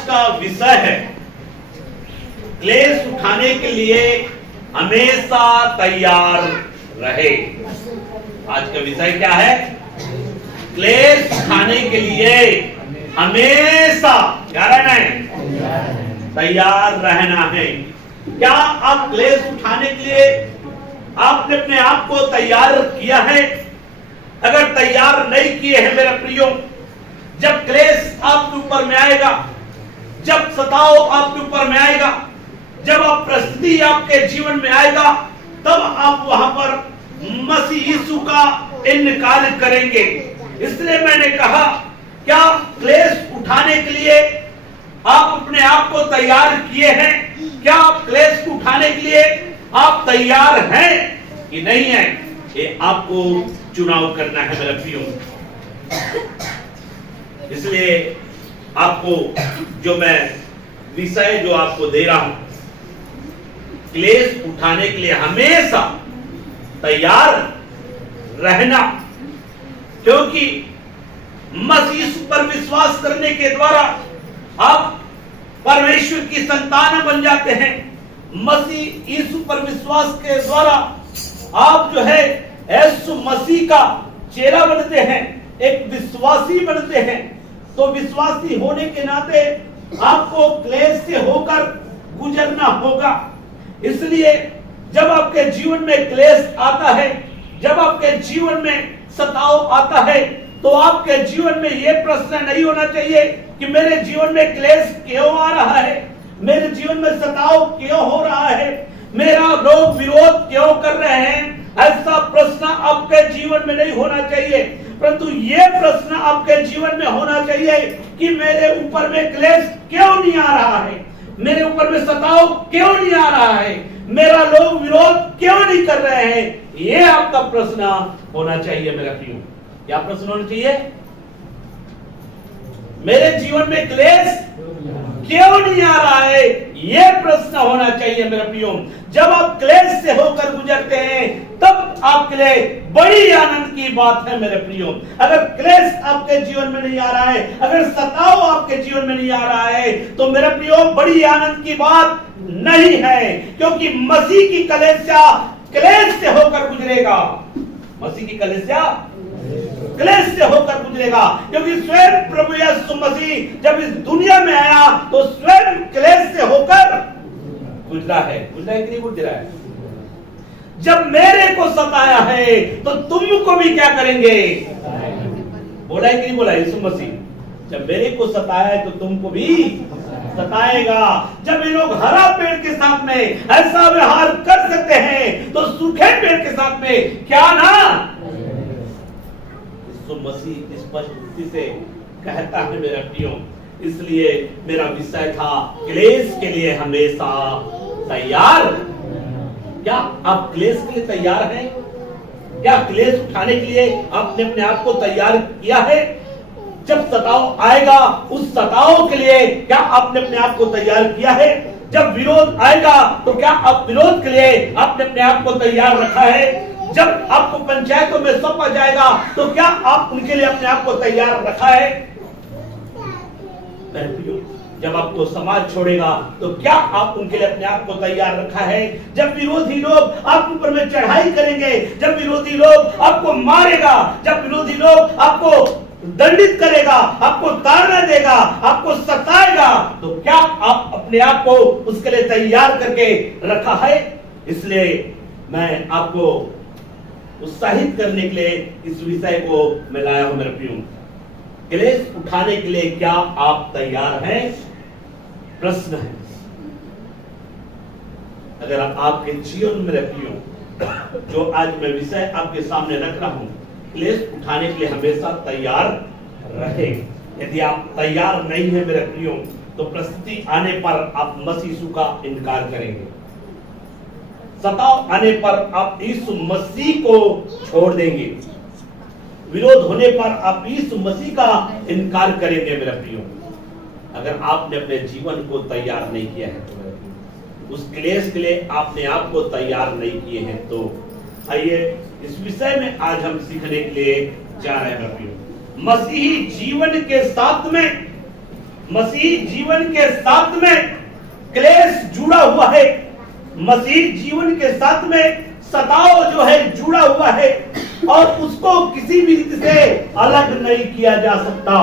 का विषय है क्लेश उठाने के लिए हमेशा तैयार रहे। आज का विषय क्या है? क्लेश उठाने के लिए हमेशा क्या रहना है? तैयार रहना है। क्या आप क्लेश उठाने के लिए आपने अपने आप को तैयार किया है? अगर तैयार नहीं किए हैं मेरे प्रियो, जब क्लेश आपके ऊपर में आएगा, जब सताव आपके ऊपर में आएगा, जब आप परिस्थिति आपके जीवन में आएगा, तब आप वहां पर मसीह यीशु का इनकार करेंगे। इसलिए मैंने कहा, क्या क्लेश उठाने के लिए आप अपने आप को तैयार किए हैं? क्या आप क्लेश उठाने के लिए आप तैयार हैं कि नहीं है? ये आपको चुनाव करना है मेरे प्रियो। इसलिए आपको जो मैं विषय जो आपको दे रहा हूं, क्लेश उठाने के लिए हमेशा तैयार रहना, क्योंकि मसीह पर विश्वास करने के द्वारा आप परमेश्वर की संतान बन जाते हैं। मसीह यीशु पर विश्वास के द्वारा आप जो है यीशु मसीह का चेला बनते हैं, एक विश्वासी बनते हैं। तो विश्वासी होने के नाते आपको क्लेश से होकर गुजरना होगा। इसलिए जब आपके जीवन में क्लेश आता है, जब आपके जीवन में सताव आता है, तो आपके जीवन में यह प्रश्न नहीं होना चाहिए कि मेरे जीवन में क्लेश क्यों आ रहा है, मेरे जीवन में सताव क्यों हो रहा है, मेरा लोग विरोध क्यों कर रहे हैं। ऐसा प्रश्न आपके जीवन में नहीं होना चाहिए, परंतु यह प्रश्न आपके जीवन में होना चाहिए कि मेरे ऊपर में क्लेश क्यों नहीं आ रहा है, मेरे ऊपर में सताव क्यों नहीं आ रहा है, मेरा लोग विरोध क्यों नहीं कर रहे हैं। यह आपका प्रश्न होना चाहिए मेरा प्रियो। क्या प्रश्न होना चाहिए? मेरे जीवन में क्लेश क्यों नहीं आ रहा है, यह प्रश्न होना चाहिए मेरा प्रियो। जब आप क्लेश से होकर गुजरते हैं, तब आपके लिए बड़ी आनंद की बात है मेरे प्रियो। अगर क्लेश आपके जीवन में नहीं आ रहा है, अगर सताव आपके जीवन में नहीं आ रहा है, तो मेरे प्रियो बड़ी आनंद की बात नहीं है, क्योंकि मसीह की कलीसिया क्लेश से होकर गुजरेगा। मसीह की कलीसिया क्लेश से होकर गुजरेगा, क्योंकि स्वयं प्रभु यीशु मसीह जब इस दुनिया में आया तो स्वयं क्लेश से होकर गुजरा है। गुजरा है कि नहीं गुजरा है? जब मेरे को सताया है तो तुमको भी क्या करेंगे? बोला है कि नहीं बोला यीशु मसीह? जब मेरे को सताया है तो तुमको भी सताएगा। जब ये लोग हरा पेड़ के साथ में ऐसा व्यवहार कर सकते हैं, तो सूखे पेड़ के साथ में क्या ना? मसीह स्पष्ट रूप से कहता है मेरा प्रियो। इसलिए मेरा विषय था क्लेश के लिए हमेशा तैयार। क्या आप क्लेश के लिए तैयार हैं? क्या क्लेश उठाने के लिए आपने अपने आप को तैयार किया है? जब सताव आएगा, उस सताव के लिए क्या आपने अपने आप को तैयार किया है? जब विरोध आएगा, तो क्या आप विरोध के लिए आपने अपने आप को तैयार रखा है? जब आपको पंचायतों में सौंपा जाएगा, तो क्या आप उनके लिए अपने आप को तैयार रखा है? जब आपको समाज छोड़ेगा, तो क्या आप उनके लिए अपने आप को तैयार रखा है? जब विरोधी लोग आपके ऊपर में चढ़ाई करेंगे, जब विरोधी लोग आपको मारेगा, जब विरोधी लोग आपको दंडित करेगा, आपको ताड़ना देगा, आपको सताएगा, तो क्या आप अपने आप को उसके लिए तैयार करके रखा है? इसलिए मैं आपको उत्साहित करने के लिए इस विषय को मैं लाया हूं मेरे प्रियो। क्लेश उठाने के लिए क्या आप तैयार हैं? प्रश्न है। अगर आपके जीवन में मेरे प्रियो, जो आज मैं विषय आपके सामने रख रहा हूं, क्लेश उठाने के लिए हमेशा तैयार रहे। यदि आप तैयार नहीं है मेरे प्रियो, तो परिस्थिति आने पर आप मसीह यीशु का इनकार करेंगे। सताव आने पर आप यीशु मसीह को छोड़ देंगे। विरोध होने पर आप यीशु मसीह का इनकार करेंगे मेरे प्रियो। अगर आपने अपने जीवन को तैयार नहीं किया है, तो उस क्लेश के लिए आपने आप को तैयार नहीं किए हैं, तो आइए इस विषय में आज हम सीखने के लिए जा रहे हैं। मसीही जीवन के साथ में मसीह जीवन के साथ में क्लेश जुड़ा हुआ है, मसीह जीवन के साथ में सताव जो है जुड़ा हुआ है, और उसको किसी भी रीति से अलग नहीं किया जा सकता।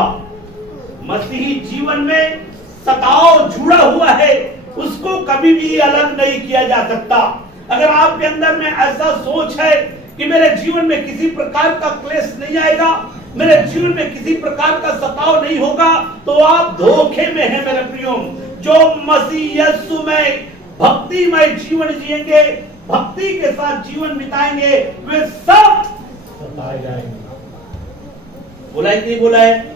मसीही जीवन में सताव जुड़ा हुआ है, उसको कभी भी अलग नहीं किया जा सकता। अगर आपके अंदर में ऐसा सोच है कि मेरे जीवन में किसी प्रकार का क्लेश नहीं आएगा, मेरे जीवन में किसी प्रकार का सताव नहीं होगा, तो आप धोखे में हैं मेरे प्रियो। जो मसीह यीशु में भक्तिमय जीवन जिएंगे, भक्ति के साथ जीवन बिताएंगे, वे सब सताए जाएंगे। बोला है कि नहीं बोला है?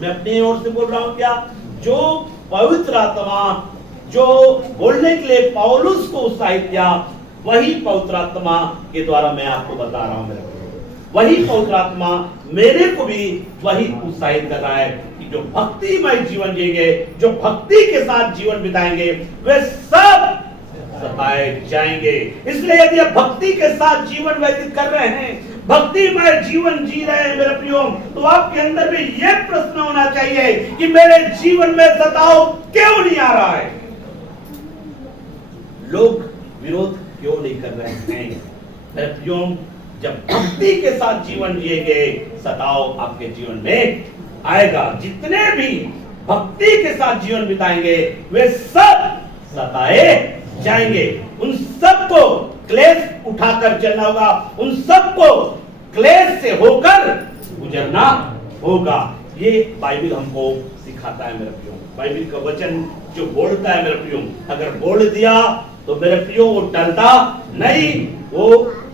मैं अपनी ओर से बोल रहा हूं क्या? जो पवित्र आत्मा जो बोलने के लिए पौलुस को उत्साहित किया, वही पवित्र आत्मा के द्वारा मैं आपको बता रहा हूं मेरे को। वही पवित्र आत्मा मेरे को भी वही उत्साहित कर रहा है कि जो भक्तिमय जीवन जिएंगे, जो भक्ति के साथ जीवन बिताएंगे, वे सब सताए जाएंगे। इसलिए यदि आप भक्ति के साथ जीवन व्यतीत कर रहे हैं, भक्तिमय जीवन जी रहे हैं मेरे प्रियो, तो आपके अंदर में यह प्रश्न होना चाहिए कि मेरे जीवन में सताव क्यों नहीं आ रहा है? लोग विरोध क्यों नहीं कर रहे हैं? मेरे प्रियो, जब भक्ति के साथ जीवन जिएंगे, सताव आपके जीवन में आएगा। जितने भी भक्ति के साथ जीवन बिताएंगे, वे सब सताए जाएंगे। उन सबको क्लेश उठाकर चलना होगा, उन सबको क्लेश से होकर गुजरना होगा। ये बाइबल हमको सिखाता है मेरे प्रियो। बाइबल का वचन जो बोलता है मेरे प्रियो, अगर बोल दिया तो मेरे प्रियो वो टलता नहीं, वो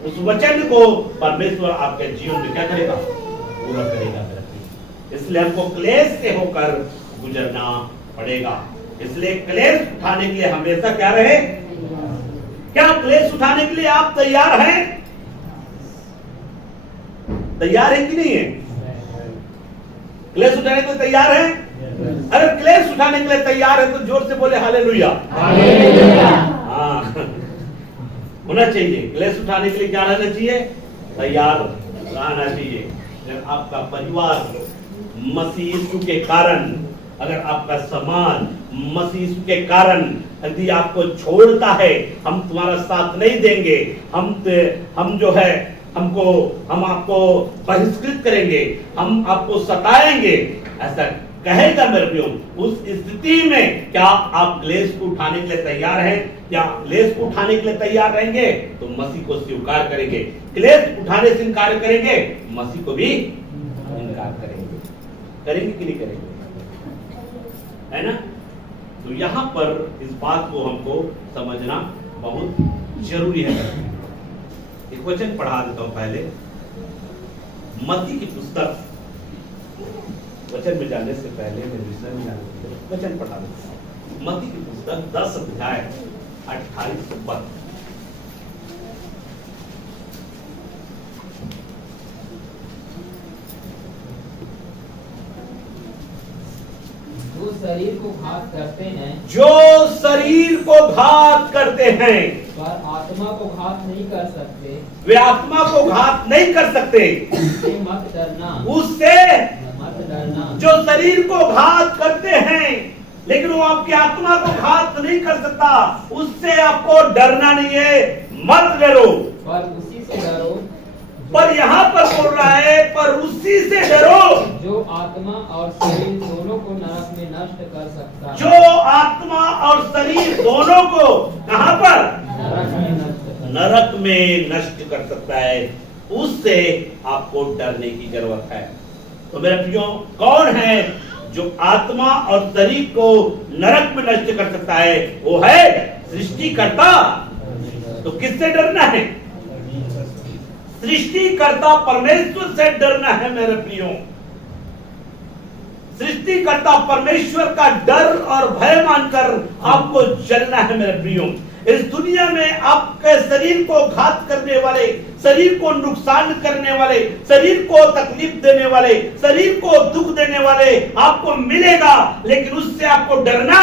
उस वचन को परमेश्वर आपके जीवन में क्या करेगा? पूरा करेगा मेरे प्रियो। इसलिए हमको क्लेश से होकर गुजरना पड़ेगा। इसलिए क्लेश उठाने के लिए हमेशा क्या रहे? क्या क्लेश उठाने के लिए आप तैयार हैं? तैयार है कि नहीं है? क्लेश उठाने के लिए तैयार है? अगर क्लेश उठाने के लिए तैयार है तो जोर से बोले हालेलुया। हाँ, होना चाहिए। क्लेश उठाने के लिए क्या रहना चाहिए? तैयार रहना चाहिए। जब आपका परिवार मसीह यीशु के कारण, अगर आपका समाज मसीह यीशु के कारण यदि आपको छोड़ता है, हम तुम्हारा साथ नहीं देंगे, हम जो है हम आपको बहिष्कृत करेंगे, हम आपको सताएंगे, ऐसा कहेगा मेरे प्रियो, उस स्थिति में क्या आप क्लेश को उठाने के लिए तैयार हैं? क्या क्लेश को उठाने के लिए तैयार रहेंगे तो मसीह को स्वीकार करेंगे। क्लेश उठाने से इनकार करेंगे, मसीह को भी इनकार करेंगे। करेंगे कि नहीं करेंगे? है ना? तो यहाँ पर इस बात को हमको समझना बहुत जरूरी है। एक वचन पढ़ा देता हूं पहले, मत्ती की पुस्तक, वचन में जाने से पहले विषय में जाने से पहले वचन पढ़ा देता हूं। मत्ती की पुस्तक 10 अध्याय 28 पद। जो शरीर को घात करते हैं, जो शरीर को घात करते हैं, पर आत्मा को घात नहीं कर सकते, वे आत्मा को घात नहीं कर सकते, उससे मत डरना, उससे मत डरना। जो शरीर को घात करते हैं लेकिन वो आपकी आत्मा को घात नहीं कर सकता, उससे आपको डरना नहीं है, मत डरो। पर उसी से डरो, पर यहाँ पर बोल रहा है, पर उसी से डरो जो आत्मा और शरीर दोनों को नरक में नष्ट कर सकता है। जो आत्मा और शरीर दोनों को कहाँ पर? नरक में नष्ट कर सकता है। उससे आपको डरने की जरूरत है। तो मेरे प्रियो, कौन है जो आत्मा और शरीर को नरक में नष्ट कर सकता है? वो है सृष्टिकर्ता। तो किससे डरना है? सृष्टिकर्ता परमेश्वर से डरना है मेरे प्रियो। सृष्टिकर्ता परमेश्वर का डर और भय मानकर आपको चलना है मेरे प्रियो। इस दुनिया में आपके शरीर को घात करने वाले, शरीर को नुकसान करने वाले, शरीर को तकलीफ देने वाले, शरीर को दुख देने वाले आपको मिलेगा, लेकिन उससे आपको डरना,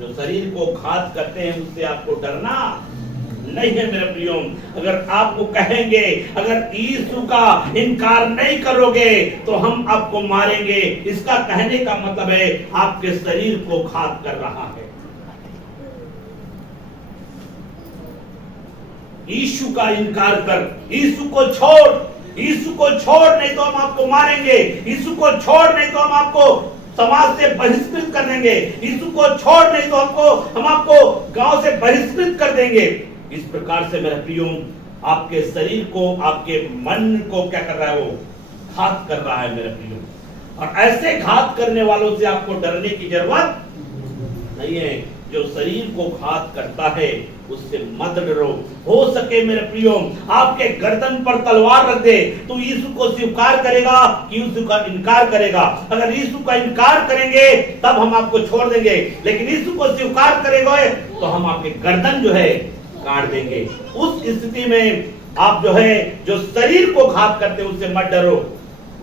जो शरीर को घात करते हैं उससे आपको डरना नहीं है मेरे प्रियो। अगर आपको कहेंगे अगर यीशु का इनकार नहीं करोगे तो हम आपको मारेंगे, इसका कहने का मतलब है आपके शरीर को घात कर रहा है। यीशु का इनकार कर, यीशु को छोड़, यीशु को छोड़, नहीं तो हम आपको मारेंगे। यीशु को छोड़, नहीं तो हम आपको समाज से बहिष्कृत कर देंगे। यीशु को छोड़, नहीं तो हम आपको गांव से बहिष्कृत कर देंगे। इस प्रकार से मेरे प्रियो आपके शरीर को, आपके मन को क्या कर रहा है, वो घात कर रहा है मेरे प्रियो। और ऐसे घात करने वालों से आपको डरने की जरूरत नहीं है। जो शरीर को घात करता है उससे मत डरो। हो सके मेरे प्रियो आपके गर्दन पर तलवार रख दे, तो यीशु को स्वीकार करेगा कि यीशु का इनकार करेगा। अगर यीशु का इनकार करेंगे तब हम आपको छोड़ देंगे, लेकिन यीशु को स्वीकार करेंगे तो हम आपके गर्दन जो है काट देंगे। उस स्थिति में आप जो है, जो शरीर को घात करते उससे मत डरो,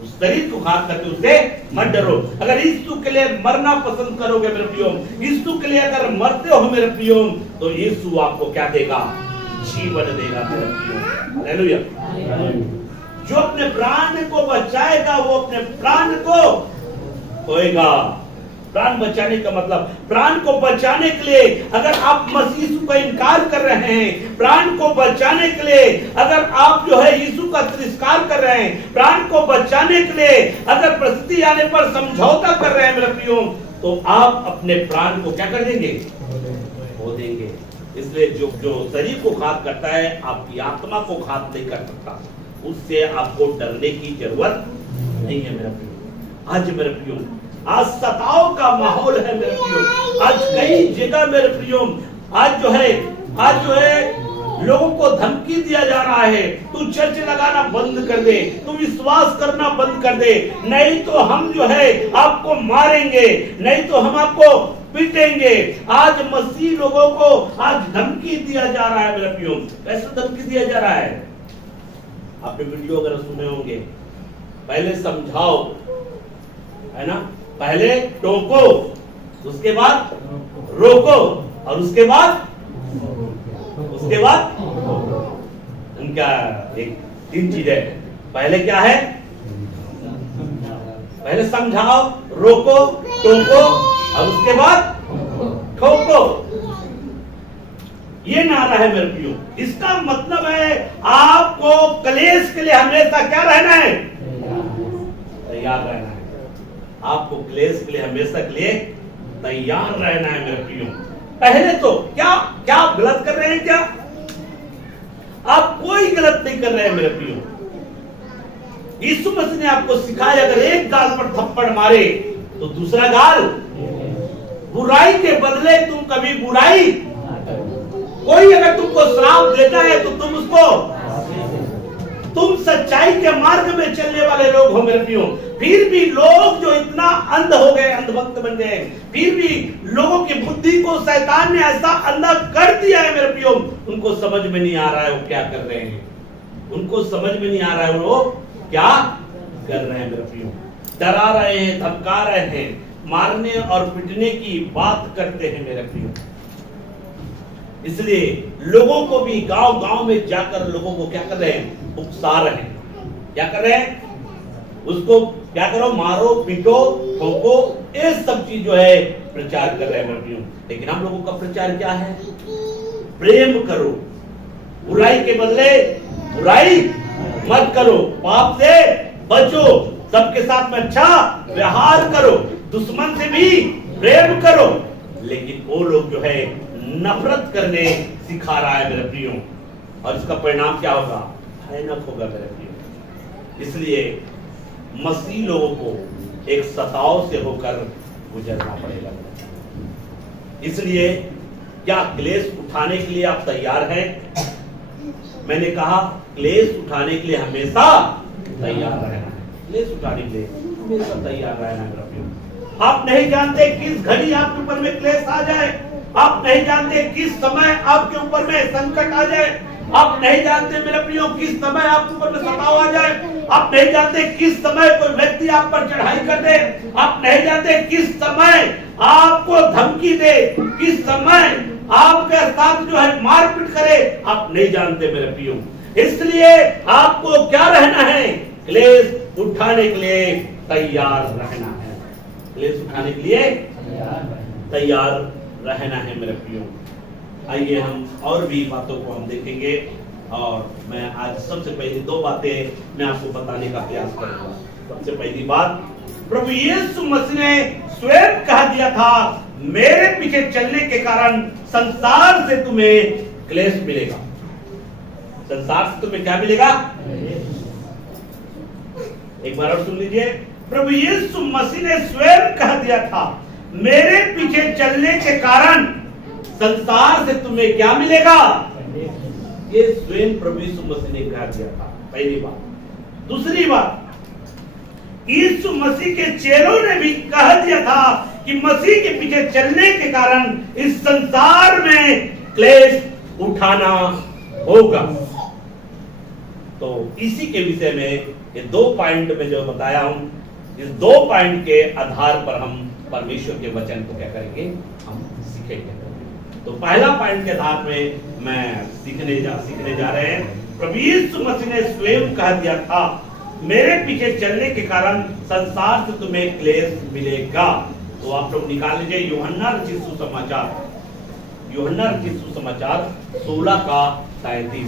उस शरीर को घात करते उससे मत डरो। अगर यीशु के लिए मरना पसंद करोगे मेरे प्रियो, यीशु के लिए अगर मरते हो मेरे प्रियो, तो यीशु आपको क्या देगा, जीवन देगा मेरे प्रियो। हालेलुया। जो अपने प्राण को बचाएगा वो अपने प्राण को खोएगा। प्राण बचाने का मतलब, प्राण को बचाने के लिए अगर आप मसीह यीशु का इनकार कर रहे हैं, प्राण को बचाने के लिए अगर आप जो है यीशु का तिरस्कार कर रहे हैं, प्राण को बचाने के लिए अगर परिस्थिति आने पर समझौता कर रहे हैं मेरे प्रियो, तो आप अपने प्राण को क्या कर देंगे, खो देंगे। इसलिए जो शरीर को घात करता है आपकी आत्मा को घात नहीं कर सकता, उससे आपको डरने की जरूरत नहीं है मेरे प्रियो। आज मेरे प्रियो आज सताव का माहौल है मेरे प्रियो। आज कई जगह मेरे प्रियो आज जो है लोगों को धमकी दिया जा रहा है, तू चर्च लगाना बंद कर दे, तू विश्वास करना बंद कर दे, नहीं तो हम जो है आपको मारेंगे, नहीं तो हम आपको पीटेंगे। आज मसीह लोगों को आज धमकी दिया जा रहा है मेरे प्रियो। कैसे धमकी दिया जा रहा है? आपने वीडियो अगर सुने होंगे, पहले समझाओ, है ना, पहले टोको, उसके बाद रोको, और उसके बाद उनका एक 3 चीजें। पहले क्या है? पहले समझाओ, रोको, टोको, और उसके बाद ठोको। ये नारा है मेरे प्रियो। इसका मतलब है आपको क्लेश के लिए हमेशा क्या रहना है, तैयार रहना है। आपको क्लेश के लिए हमेशा के लिए तैयार रहना है मेरे प्रियो। पहले तो क्या आप गलत कर रहे हैं? क्या आप कोई गलत नहीं कर रहे हैं मेरे प्रियो। यीशु मसीह ने आपको सिखाया अगर एक गाल पर थप्पड़ मारे तो दूसरा गाल, बुराई के बदले तुम कभी बुराई, कोई अगर तुमको श्राप देता है तो तुम उसको, तुम सच्चाई के मार्ग में चलने वाले लोग हो मेरे प्रियो। फिर भी लोग जो इतना अंध हो गए, अंधभक्त बन गए, फिर भी लोगों की बुद्धि को शैतान ने ऐसा अंधा कर दिया है मेरे प्रियो, उनको समझ में नहीं आ रहा है वो क्या कर रहे हैं, उनको समझ में नहीं आ रहा है वो क्या कर रहे हैं मेरे प्रियो। डरा रहे हैं, धमका रहे हैं, मारने और पिटने की बात करते हैं मेरे प्रियो। इसलिए लोगों को भी गांव गांव में जाकर लोगों को क्या कर रहे हैं, उकसा रहे हैं। क्या कर रहे हैं? उसको क्या करो, मारो, पीटो, ठोको, ये सब चीज जो है प्रचार कर रहे हैं। लेकिन हम लोगों का प्रचार क्या है? प्रेम करो, बुराई के बदले बुराई मत करो, पाप से बचो, सबके साथ में अच्छा व्यवहार करो, दुश्मन से भी प्रेम करो। लेकिन वो लोग जो है नफरत करने सिखा रहा है मेरे प्रियो, और इसका परिणाम क्या होगा? भयानक होगा मेरे प्रियो। इसलिए मसीह लोगों को एक सताव से होकर गुजरना पड़ेगा। इसलिए क्या क्लेश उठाने के लिए आप तैयार हैं? मैंने कहा क्लेश उठाने के लिए हमेशा तैयार रहना है। क्लेश उठाने के लिए हमेशा तैयार रहना है मेरा प्रियो। आप नहीं जानते किस घड़ी आपके ऊपर में क्लेश आ जाए, आप नहीं जानते किस समय आपके ऊपर में संकट आ जाए, आप नहीं जानते मेरे प्रियो किस समय आपके ऊपर में सताव आ जाए, आप नहीं जानते किस समय कोई व्यक्ति आप पर चढ़ाई कर दे, आप नहीं जानते किस समय आपको धमकी दे, किस समय आपके साथ जो है मारपीट करे, आप नहीं जानते मेरे प्रियो। इसलिए आपको क्या रहना है? क्लेश उठाने के लिए तैयार रहना है। क्लेश उठाने के लिए तैयार रहना है मेरे प्रियो। आइए हम और भी बातों को हम देखेंगे, और मैं आज सबसे पहली दो बातें मैं आपको बताने का प्रयास करूंगा। सबसे पहली बात, प्रभु यीशु मसीह ने स्वयं कह दिया था, मेरे पीछे चलने के कारण संसार से तुम्हें क्लेश मिलेगा। संसार से तुम्हें क्या मिलेगा? एक बार और सुन लीजिए, प्रभु यीशु मसीह ने स्वयं कह दिया था, मेरे पीछे चलने के कारण संसार से तुम्हें क्या मिलेगा? ये स्वयं प्रभु यीशु मसीह ने कह दिया था, पहली बात। दूसरी बात, यीशु मसीह के चेलों ने भी कह दिया था कि मसीह के पीछे चलने के कारण इस संसार में क्लेश उठाना होगा। तो इसी के विषय में ये दो पॉइंट में जो बताया हूं, इस दो पॉइंट के आधार पर हम परमेश्वर के वचन को क्या करेंगे? हम सीखेंगे। तो पहला पॉइंट के आधार में मैं सीखने जा रहे हैं। प्रभु यीशु मसीह ने स्वयं कह दिया था, मेरे पीछे चलने के कारण संसार से तुम्हें क्लेश मिलेगा। तो आप लोग निकाल लीजिए यूहन्ना रचित सुसमाचार 16:33।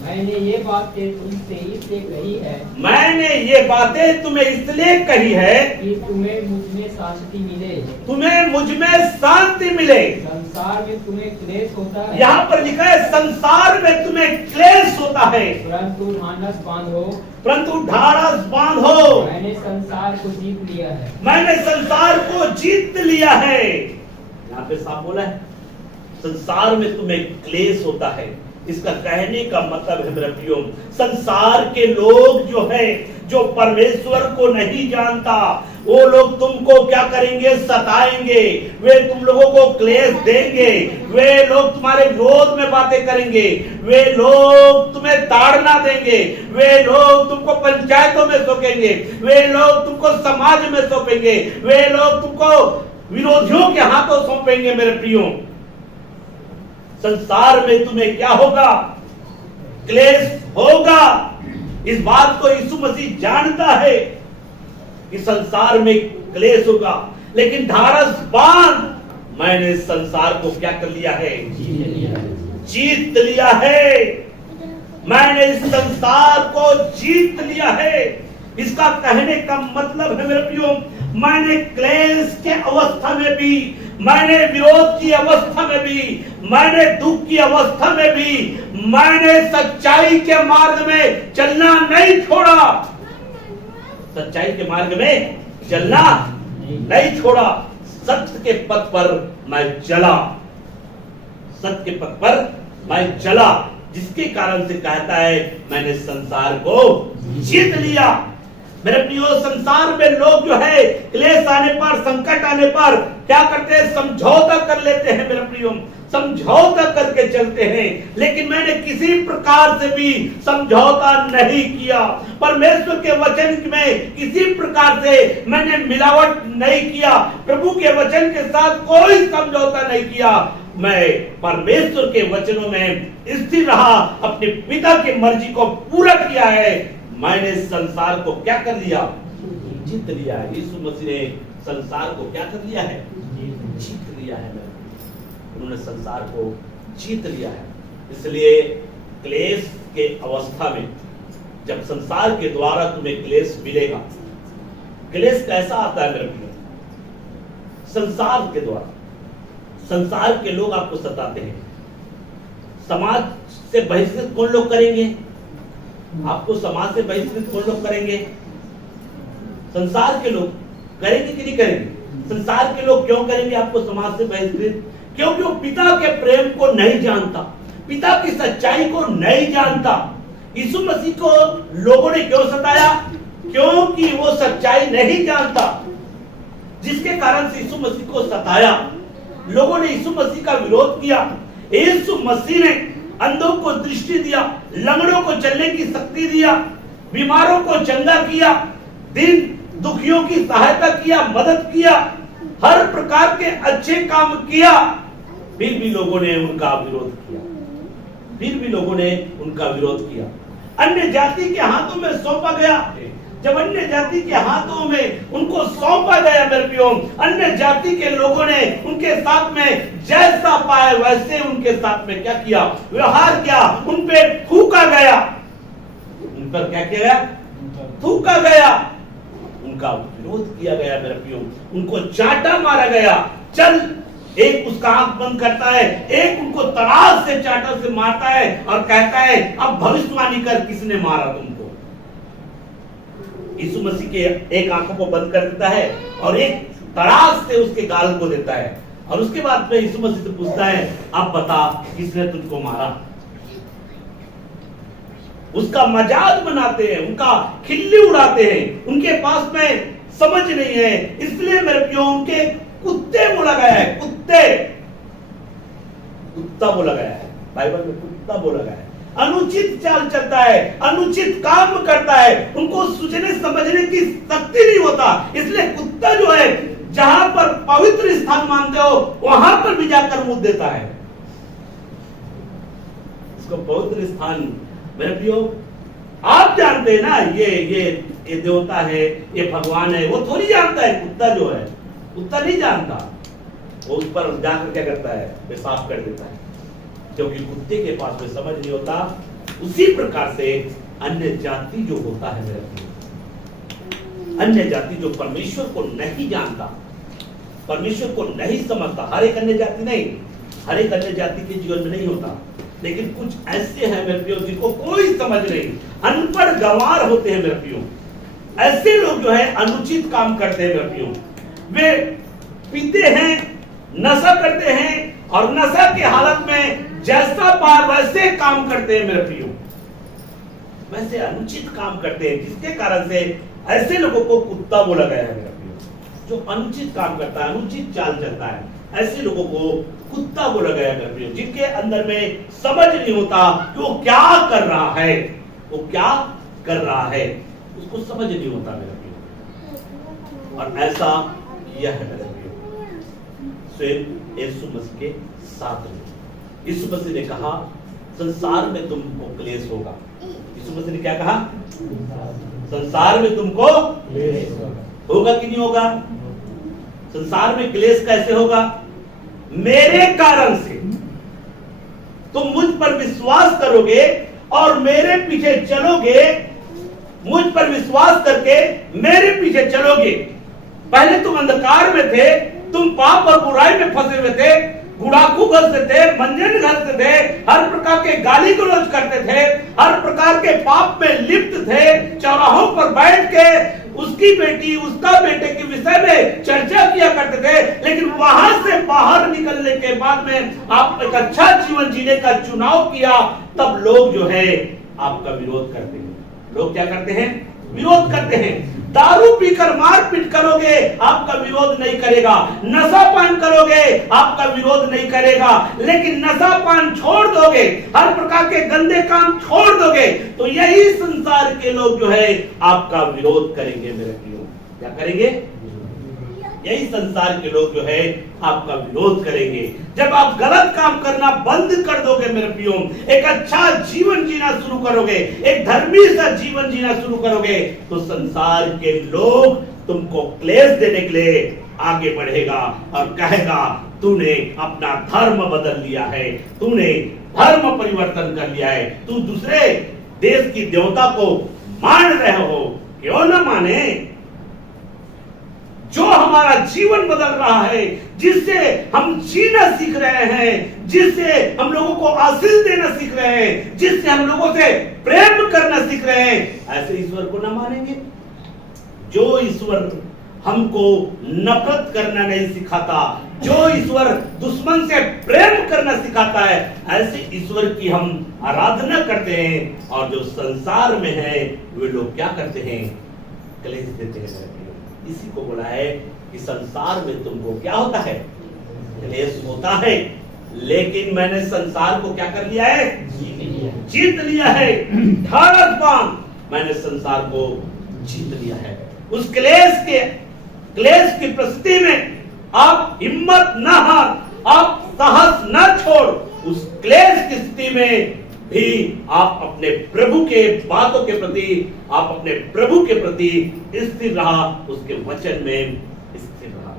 मैंने ये बातें तुमसे इसलिए कही है, मैंने ये बातें तुम्हें इसलिए कही है कि तुम्हें मुझ में शांति मिले। तुम्हें मुझ में शांति मिले। संसार में तुम्हें क्लेश होता है, यहाँ पर लिखा है संसार में तुम्हें क्लेश होता है, परंतु ढाढ़स बांधो, परंतु ढाढ़स बांधो, मैंने संसार को जीत लिया है। मैंने संसार को जीत लिया है। यहाँ पे साफ बोला है, संसार में तुम्हें क्लेश होता है। इसका कहने का मतलब है मेरे प्रियो, संसार के लोग जो है, जो परमेश्वर को नहीं जानता, वो लोग तुमको क्या करेंगे? सताएंगे। वे तुम लोगों को क्लेश देंगे। वे लोग तुम्हारे विरोध में बातें करेंगे। वे लोग तुम्हें ताड़ना देंगे। वे लोग तुमको पंचायतों में सौंपेंगे। वे लोग तुमको समाज में सौंपेंगे। वे लोग तुमको विरोधियों के हाथों सौंपेंगे मेरे प्रियो। संसार में तुम्हें क्या होगा? क्लेश होगा। इस बात को यीशु मसीह जानता है कि संसार में क्लेश होगा, लेकिन ढाढ़स बांध, मैंने संसार को क्या कर लिया है? जीत लिया है। मैंने इस संसार को जीत लिया है। इसका कहने का मतलब है मेरे प्रियो, मैंने क्लेश के अवस्था में भी, मैंने विरोध की अवस्था में भी, मैंने दुख की अवस्था में भी, मैंने सच्चाई के मार्ग में चलना नहीं छोड़ा। सच्चाई के मार्ग में चलना नहीं छोड़ा। सत्य के पथ पर मैं चला। सत्य के पथ पर मैं चला, जिसके कारण से कहता है मैंने संसार को जीत लिया। मेरे प्रियो, संसार में लोग जो है क्लेश आने पर, संकट आने पर क्या करते हैं? समझौता कर लेते हैं मेरे प्रियो, समझौता करके चलते हैं। लेकिन मैंने किसी प्रकार से भी समझौता नहीं किया। परमेश्वर के वचन में किसी प्रकार से मैंने मिलावट नहीं किया। प्रभु के वचन के साथ कोई समझौता नहीं किया। मैं परमेश्वर के वचनों में स्थिर रहा, अपने पिता की मर्जी को पूरा किया है। मैंने संसार को क्या कर लिया? जीत लिया है। यीशु मसीह ने संसार को क्या कर लिया है? जीत लिया है। उन्होंने संसार को जीत लिया है। इसलिए क्लेश के अवस्था में, जब संसार के द्वारा तुम्हें क्लेश मिलेगा, क्लेश कैसा आता है मेरे प्रिय? संसार के द्वारा। संसार के लोग आपको सताते हैं। समाज से बहिष्कृत कौन लोग करेंगे? आपको समाज से बहिष्कृत कौन लोग करेंगे? संसार के लोग करेंगे कि नहीं करेंगे? संसार के लोग क्यों करेंगे आपको समाज से बहिष्कृत? क्योंकि वो पिता के प्रेम को नहीं जानता, पिता की सच्चाई को नहीं जानता। यीशु मसीह को लोगों ने क्यों सताया? क्योंकि वो सच्चाई नहीं जानता, जिसके कारण से यीशु मसीह को सताया। लोगों ने यीशु मसीह का विरोध किया। यीशु मसीह ने अंधों को दृष्टि दिया, लंगड़ों को चलने की शक्ति दिया, बीमारों को चंगा किया, दिन दुखियों की सहायता किया, मदद किया, हर प्रकार के अच्छे काम किया। फिर भी लोगों ने उनका विरोध किया, फिर भी लोगों ने उनका विरोध किया। अन्य जाति के हाथों में सौंपा गया। जब अन्य जाति के हाथों में उनको सौंपा गया मेरे प्रियो, अन्य जाति के लोगों ने उनके साथ में जैसा पाए वैसे उनके साथ में क्या किया, व्यवहार किया, उन पे थूका गया। उन पर क्या किया गया? थूका गया, उनका विरोध किया गया मेरे प्रियो, उनको चाटा मारा गया। चल, एक उसका आंख बंद करता है, एक उनको तराज से चाटा से मारता है और कहता है अब भविष्यवाणी कर, किसने मारा तुमको। यीशु मसीह के एक आंखों को बंद कर देता है और एक तराज से उसके गाल को देता है, और उसके बाद में यीशु मसीह से पूछता है अब बता किसने तुझको मारा। उसका मजाक बनाते हैं, उनका खिल्ली उड़ाते हैं, उनके पास में समझ नहीं है, इसलिए मेरे प्रियो उनके कुत्ते बोला गया है। कुत्ता बोला गया है, बाइबल में कुत्ता बोला गया है। अनुचित चाल चलता है, अनुचित काम करता है, उनको सोचने समझने की शक्ति नहीं होता, इसलिए कुत्ता जो है जहां पर पवित्र स्थान मानते हो वहां पर भी जाकर मुंह देता है। इसको पवित्र स्थान मेरे प्रियो आप जानते हैं ना, ये देवता है, ये भगवान है, वो थोड़ी जानता है। कुत्ता जो है, कुत्ता नहीं जानता, वो उस पर जाकर क्या करता है, पेशाब कर देता है, क्योंकि कुत्ते के पास में समझ नहीं होता। उसी प्रकार से अन्य जाति जो होता है मेरे प्रियो, अन्य जाति जो परमेश्वर को नहीं जानता, परमेश्वर को नहीं समझता, हर एक अन्य जाति नहीं, हर एक अन्य जाति के जीवन में नहीं होता, लेकिन कुछ ऐसे हैं मेरे प्रियो जिनको कोई समझ नहीं, अनपढ़ गंवार होते हैं मेरे प्रियो। ऐसे लोग जो है अनुचित काम करते हैं मेरे प्रियो, वे पीते हैं, नशा करते हैं और नशा के हालत में जैसा पाए वैसे काम करते हैं मेरे प्रियो, वैसे अनुचित काम करते हैं, जिसके कारण से ऐसे लोगों को कुत्ता बोला गया है मेरे प्रियो। जो अनुचित काम करता है, अनुचित चाल चलता है, ऐसे लोगों को कुत्ता बोला गया है मेरे प्रियो, जिनके अंदर में समझ नहीं होता कि वो क्या कर रहा है, वो क्या कर रहा है, उसको समझ नहीं होता मेरे प्रियो। और ऐसा यह है मेरे प्रियो स्वयं यीशु मसीह के साथ में। यीशु मसीह ने कहा संसार में तुमको क्लेश होगा। यीशु मसीह ने क्या कहा? संसार में तुमको क्लेश होगा कि नहीं होगा? संसार में क्लेश कैसे होगा? मेरे कारण से तुम मुझ पर विश्वास करोगे और मेरे पीछे चलोगे, मुझ पर विश्वास करके मेरे पीछे चलोगे। पहले तुम अंधकार में थे, तुम पाप और बुराई में फंसे हुए थे, गुड़ाखू घसते थे, मंजन घसते थे, हर प्रकार के गाली गलौज करते थे, हर प्रकार के पाप में लिप्त थे, चौराहों पर बैठ के उसकी बेटी उसका बेटे के विषय में चर्चा किया करते थे। लेकिन वहां से बाहर निकलने के बाद में आप एक अच्छा जीवन जीने का चुनाव किया, तब लोग जो है आपका विरोध करते हैं। लोग क्या करते हैं? विरोध करते हैं। दारू पीकर मारपीट करोगे, आपका विरोध नहीं करेगा। नशा पान करोगे, आपका विरोध नहीं करेगा। लेकिन नशा पान छोड़ दोगे, हर प्रकार के गंदे काम छोड़ दोगे, तो यही संसार के लोग जो है आपका विरोध करेंगे मेरे प्रियो। क्या करेंगे? यही संसार के लोग जो है आपका विरोध करेंगे। जब आप गलत काम करना बंद कर दोगे मेरे प्रियो, एक अच्छा जीवन जीना शुरू करोगे, एक धर्मी सा जीवन जीना शुरू करोगे, तो संसार के लोग तुमको क्लेश देने के लिए आगे बढ़ेगा और कहेगा तूने अपना धर्म बदल लिया है, तूने धर्म परिवर्तन कर लिया है, तू दूसरे देश की देवता को मान रहे हो। क्यों ना माने? जो हमारा जीवन बदल रहा है, जिससे हम जीना सीख रहे हैं, जिससे हम लोगों को आशीष देना सीख रहे हैं, जिससे हम लोगों से प्रेम करना सीख रहे हैं, ऐसे ईश्वर को ना मानेंगे? जो ईश्वर हमको नफरत करना नहीं सिखाता, जो ईश्वर दुश्मन से प्रेम करना सिखाता है, ऐसे ईश्वर की हम आराधना करते हैं। और जो संसार में है वे लोग क्या करते हैं? क्लेश देते हैं। इसी को बोला है कि संसार में तुमको क्या होता है? क्लेश होता है, लेकिन मैंने संसार को क्या कर लिया है? जीत लिया है। ढाढ़स बांध, मैंने संसार को जीत लिया है। उस क्लेश की परिस्थिति में आप हिम्मत ना हार, आप साहस न छोड़, उस क्लेश की स्थिति में भी आप अपने प्रभु के बातों के प्रति, आप अपने प्रभु के प्रति स्थिर रहा, उसके वचन में स्थिर रहा।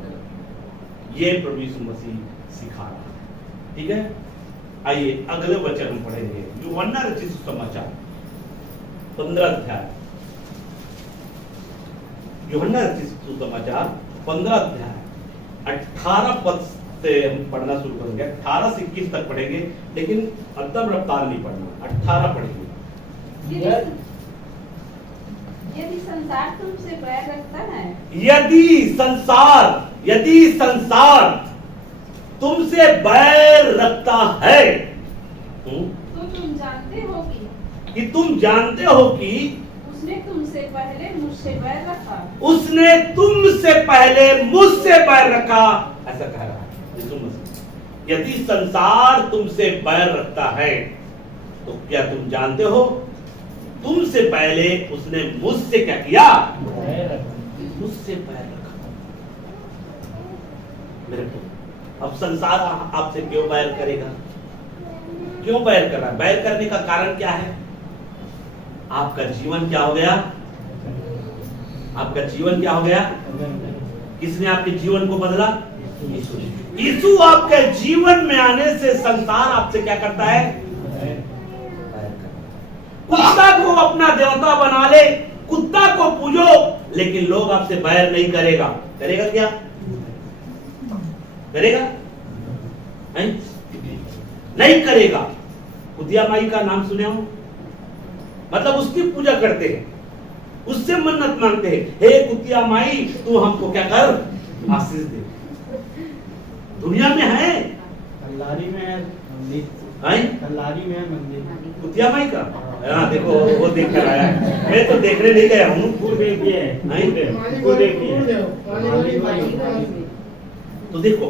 ये प्रभु यीशु मसीह सिखा रहा है। ठीक है, आइए अगले वचन हम पढ़ेंगे। यूहन्ना रचित सुसमाचार 15 अध्याय, यूहन्ना रचित सुसमाचार 15 अध्याय 18 पद से हम पढ़ना शुरू करेंगे। 18 से 21 तक पढ़ेंगे, लेकिन अदब रफ्तार नहीं पढ़ना, 18 पढ़ेंगे। यदि संसार तुमसे बैर रखता है, यदि संसार तुमसे बैर रखता है, तो तुम जानते हो कि तुम जानते हो कि उसने तुमसे पहले मुझसे बैर रखा, उसने तुमसे पहले मुझसे बैर रखा। ऐसा कह रहा है यीशु मसीह। यदि संसार तुमसे बैर रखता है, तो क्या तुम जानते हो तुमसे पहले उसने मुझसे क्या किया? मुझसे बैर रखा। मेरे को अब संसार आपसे क्यों बैर करेगा? क्यों बैर कर रहा है? बैर करने का कारण क्या है? आपका जीवन क्या हो गया? आपका जीवन क्या हो गया? किसने आपके जीवन को बदला? यीशु आपके जीवन में आने से संसार आपसे क्या करता है? कुत्ता को अपना देवता बना ले, कुत्ता को पूजो, लेकिन लोग आपसे बैर नहीं करेगा। करेगा क्या? करेगा? नहीं करेगा। कुतिया माई का नाम सुने हो? मतलब उसकी पूजा करते हैं, उससे मन्नत मांगते हैं, हे कुतिया माई तू हमको क्या कर, आशीष दे। दुनिया में है, कल्लारी में है मंदिर, कल्लारी में है मंदिर कुतिया माई का। हाँ देखो, वो देख कर आया है, मैं तो देखने नहीं गया हूँ। तो देखो,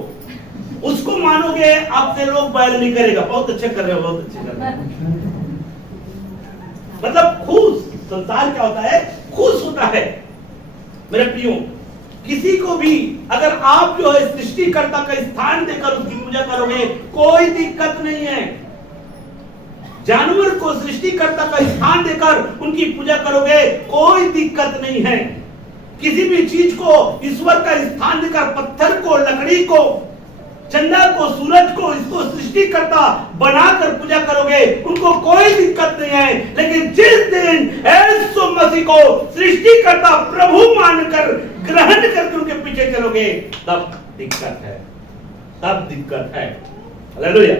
उसको मानोगे आपसे लोग बैर नहीं करेगा। बहुत अच्छे कर रहे हो, बहुत अच्छे कर रहे हो। मतलब खुश, संसार क्या होता है? खुश होता है। मेरे प्रियो, किसी को भी अगर आप जो है सृष्टिकर्ता का स्थान देकर उसकी पूजा करोगे, कोई दिक्कत नहीं है। जानवर को सृष्टिकर्ता का स्थान देकर उनकी पूजा करोगे, कोई दिक्कत नहीं है। किसी भी चीज को ईश्वर का स्थान देकर, पत्थर को, लकड़ी को, चंदा को, सूरज को, इसको सृष्टिकर्ता बनाकर पूजा करोगे, उनको कोई दिक्कत नहीं है। लेकिन जिस दिन यीशु मसीह को सृष्टिकर्ता प्रभु मानकर ग्रहण करके उनके पीछे चलोगे, तब दिक्कत है, तब दिक्कत है। हालेलुया।